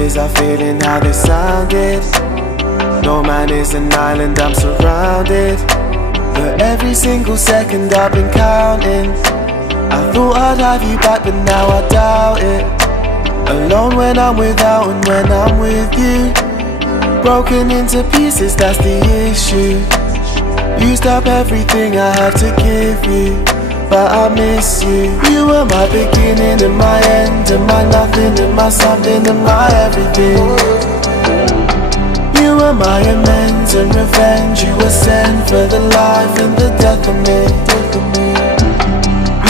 tears are feeling how they sounded. No man is an island, I'm surrounded. But every single second I've been counting. I thought I'd have you back, but now I doubt it. Alone when I'm without and when I'm with you. Broken into pieces, that's the issue. Used up everything I have to give you, but I miss you. You were my beginning and my end, and my nothing and my something and my everything. You were my amends and revenge. You were sent for the life and the death of me.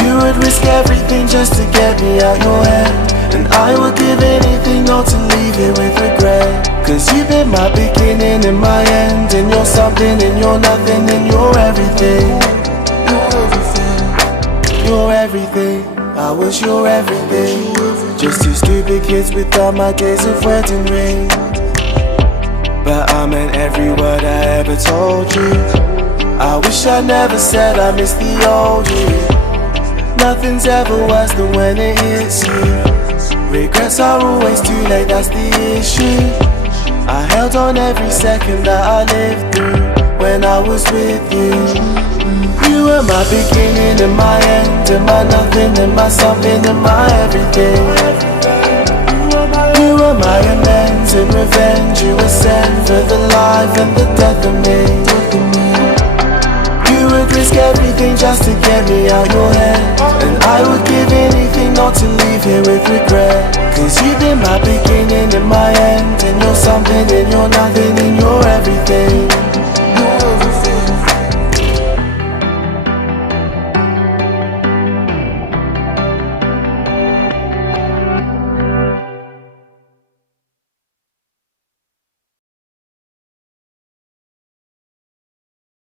You would risk everything just to get me out your head, and I would give anything not to leave here with regret. Cause you've been my beginning and my end, and you're something and you're nothing and you're everything. You're everything, I was your everything. Just two stupid kids without my days of wedding ring. But I meant every word I ever told you. I wish I never said I miss the old you. Nothing's ever worse than when it hits you. Regrets are always too late, that's the issue. I held on every second that I lived through when I was with you. You were my beginning and my end, and my nothing and my something and my everything. You were my amends and revenge. You were sent for the life and the death of me. You would risk everything just to get me out your head, and I would give anything not to leave here with regret. Cause you've been my beginning and my end, and you're something and you're nothing and you're everything.